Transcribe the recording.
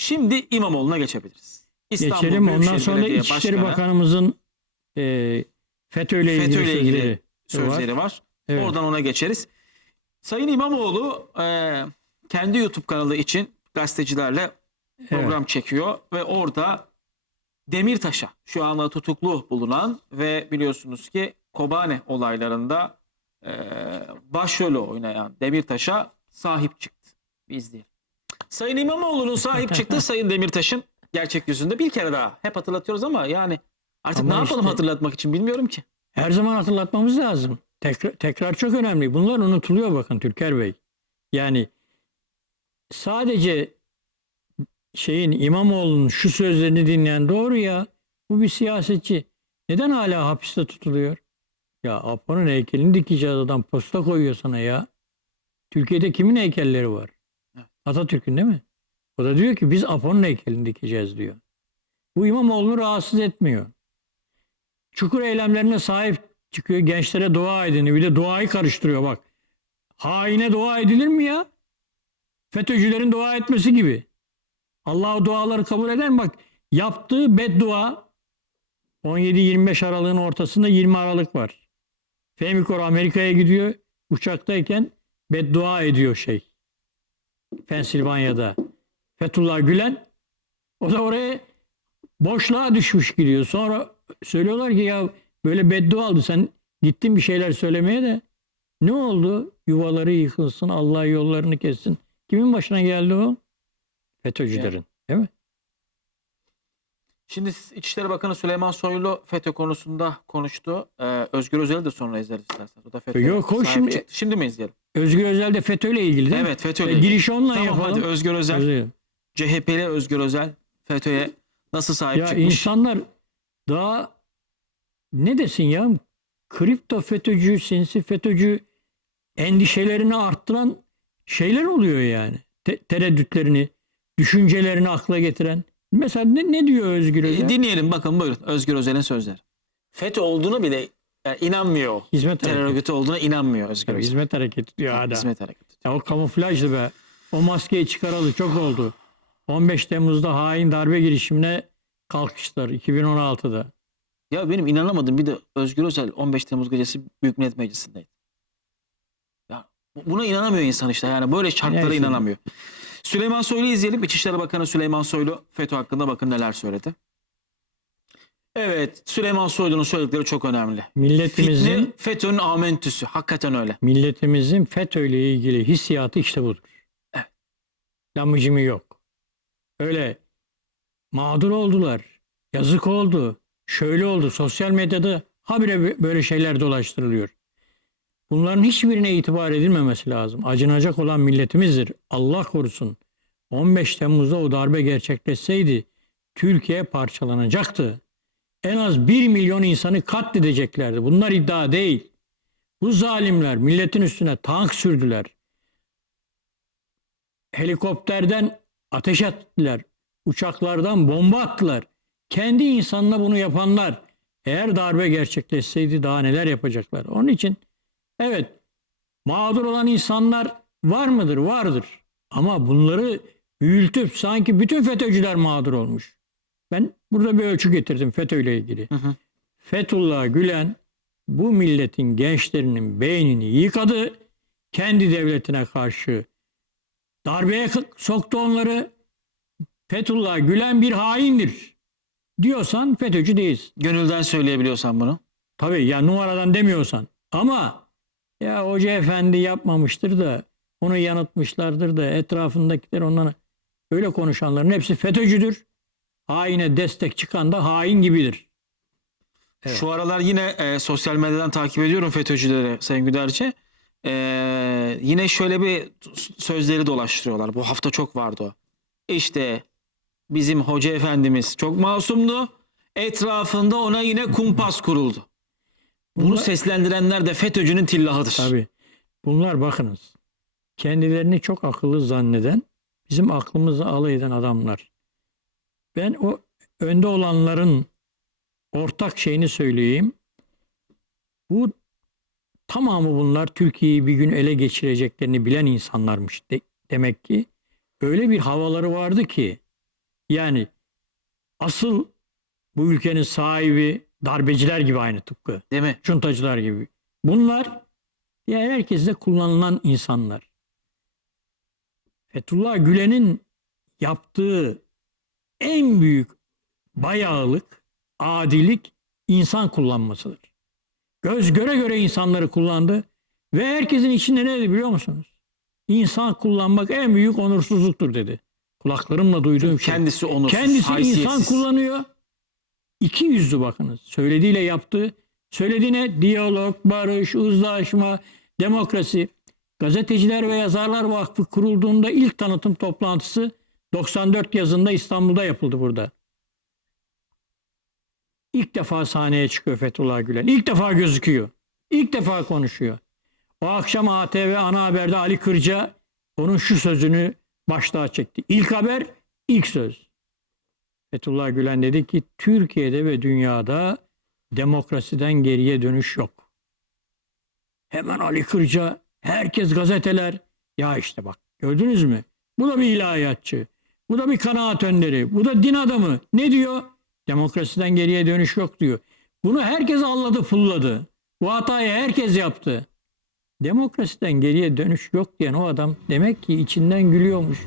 Şimdi İmamoğlu'na geçebiliriz. İstanbul Geçelim. Ondan Büyükşehir sonra da Belediye İçişleri Başkanı Bakanımızın e, FETÖ'yle ilgili FETÖ'yle ilgili sözleri sözleri var. var. Evet. Oradan ona geçeriz. Sayın İmamoğlu e, kendi YouTube kanalı için gazetecilerle program çekiyor ve orada Demirtaş'a şu anda tutuklu bulunan ve biliyorsunuz ki Kobane olaylarında e, başrolü oynayan Demirtaş'a sahip çıktı. Bir izleyelim. Sayın İmamoğlu'nun sahip çıktığı Sayın Demirtaş'ın gerçek yüzünde bir kere daha hep hatırlatıyoruz ama yani artık Ama ne yapalım işte- hatırlatmak için bilmiyorum ki. Her zaman hatırlatmamız lazım. Tekrar, tekrar çok önemli. Bunlar unutuluyor bakın Türker Bey. Yani sadece şeyin İmamoğlu'nun şu sözlerini dinleyen doğru ya. Bu bir siyasetçi. Neden hala hapiste tutuluyor? Ya Apo'nun heykelini dikeceğiz adam posta koyuyor sana ya. Türkiye'de kimin heykelleri var? Atatürk'ün değil mi? O da diyor ki biz Apo'nun heykelini dikeceğiz diyor. Bu İmamoğlu'nu rahatsız etmiyor. Çukur eylemlerine sahip çıkıyor. Gençlere dua edin. Bir de duayı karıştırıyor bak. Haine dua edilir mi ya? FETÖ'cülerin dua etmesi gibi. Allah o duaları kabul eder mi? Bak yaptığı beddua 17-25 Aralık'ın ortasında 20 Aralık var. Fehmi Kor Amerika'ya gidiyor. Uçaktayken beddua ediyor şey. Pensilvanya'da. Fethullah Gülen o da oraya boşluğa düşmüş gidiyor. Sonra söylüyorlar ki ya böyle beddua aldı sen gittin bir şeyler söylemeye de ne oldu? Yuvaları yıkılsın, Allah yollarını kessin. Kimin başına geldi o? FETÖ'cülerin. Değil mi? Şimdi İçişleri Bakanı Süleyman Soylu FETÖ konusunda konuştu. Ee, Özgür Özel'i de sonra izleriz isterseniz. O da FETÖ Yok, o şimdi- çıktı. Şimdi mi izleyelim? Özgür Özel de FETÖ'yle ilgili değil mi? Evet FETÖ E, ile ilgili. girişi onunla Tamam yapalım. hadi Özgür Özel, Özel. CHP'li Özgür Özel FETÖ'ye nasıl sahip Ya çıkmış? insanlar daha ne desin ya kripto FETÖ'cü, sinsi FETÖ'cü endişelerini arttıran şeyler oluyor yani. Te- tereddütlerini, düşüncelerini akla getiren. Mesela ne, ne diyor Özgür Özel? dinleyelim bakın buyurun Özgür Özel'in sözleri. FETÖ olduğunu bile yani inanmıyor. o. hizmet Terör hareketi. örgütü olduğuna inanmıyor Özgür Özel. hizmet hareketi diyor hala. Hizmet hareketi. Ya o kamuflajdı be. O maskeyi çıkaralı çok oldu. 15 Temmuz'da hain darbe girişimine kalkıştılar 2016'da. Ya benim inanamadığım bir de Özgür Özel 15 Temmuz gecesi Büyük Millet Meclisi'ndeydi. Ya bu- buna inanamıyor insan işte yani böyle şartlara Neyse. inanamıyor. Süleyman Soylu izleyelim. İçişleri Bakanı Süleyman Soylu FETÖ hakkında bakın neler söyledi. Evet Süleyman Soylu'nun söyledikleri çok önemli. Milletimizin Fitne FETÖ'nün amentüsü. Hakikaten öyle. milletimizin FETÖ ile ilgili hissiyatı işte budur. Evet. Lamıcımı yok. Öyle mağdur oldular. Yazık oldu. Şöyle oldu. Sosyal medyada habire böyle şeyler dolaştırılıyor. Bunların hiçbirine itibar edilmemesi lazım. Acınacak olan milletimizdir. Allah korusun. 15 Temmuz'da o darbe gerçekleşseydi Türkiye parçalanacaktı. En az 1 milyon insanı katledeceklerdi. Bunlar iddia değil. Bu zalimler milletin üstüne tank sürdüler. Helikopterden ateş ettiler. Uçaklardan bomba attılar. Kendi insanına bunu yapanlar eğer darbe gerçekleşseydi daha neler yapacaklar. Onun için evet mağdur olan insanlar var mıdır? Vardır. Ama bunları büyütüp sanki bütün FETÖ'cüler mağdur olmuş. Ben burada bir ölçü getirdim FETÖ ile ilgili. Hı hı. Fethullah Gülen bu milletin gençlerinin beynini yıkadı. Kendi devletine karşı darbeye soktu onları. Fethullah Gülen bir haindir. Diyorsan FETÖ'cü değilsin. Gönülden söyleyebiliyorsan bunu. Tabii ya numaradan demiyorsan. Ama ya hoca efendi yapmamıştır da onu yanıltmışlardır da etrafındakiler ondan öyle konuşanların hepsi FETÖ'cüdür. Haine destek çıkan da hain gibidir. Evet. Şu aralar yine e, sosyal medyadan takip ediyorum FETÖ'cüleri Sayın Güderci. E, yine şöyle bir sözleri dolaştırıyorlar. Bu hafta çok vardı o. İşte bizim hoca efendimiz çok masumdu. Etrafında ona yine kumpas kuruldu. Bunu Bunlar- seslendirenler de FETÖ'cünün tillahıdır. Tabii. Bunlar bakınız. Kendilerini çok akıllı zanneden, bizim aklımızı alay eden adamlar. Ben o önde olanların ortak şeyini söyleyeyim. Bu tamamı bunlar Türkiye'yi bir gün ele geçireceklerini bilen insanlarmış de- demek ki. Öyle bir havaları vardı ki Yani asıl bu ülkenin sahibi darbeciler gibi aynı tıpkı. Değil mi? Çuntacılar gibi. Bunlar diğer herkeste kullanılan insanlar. Fethullah Gülen'in yaptığı en büyük bayağılık, adilik insan kullanmasıdır. Göz göre göre insanları kullandı ve herkesin içinde ne dedi biliyor musunuz? İnsan kullanmak en büyük onursuzluktur dedi. Kulaklarımla duyduğum şey. Kendisi onursuz, Kendisi insan kullanıyor. İki yüzlü bakınız. Söylediğiyle yaptığı. Söylediğine diyalog, barış, uzlaşma, demokrasi. Gazeteciler ve Yazarlar Vakfı kurulduğunda ilk tanıtım toplantısı 94 yazında İstanbul'da yapıldı burada. İlk defa sahneye çıkıyor Fethullah Gülen. İlk defa gözüküyor. İlk defa konuşuyor. O akşam ATV ana haberde Ali Kırca onun şu sözünü başlığa çekti. İlk haber, ilk söz. Fethullah Gülen dedi ki Türkiye'de ve dünyada demokrasiden geriye dönüş yok. Hemen Ali Kırca, herkes gazeteler. Ya işte bak gördünüz mü? Bu da bir ilahiyatçı. Bu da bir kanaat önderi. Bu da din adamı. Ne diyor? Demokrasiden geriye dönüş yok diyor. Bunu herkes anladı, pulladı. Bu hatayı herkes yaptı. Demokrasiden geriye dönüş yok diyen o adam demek ki içinden gülüyormuş.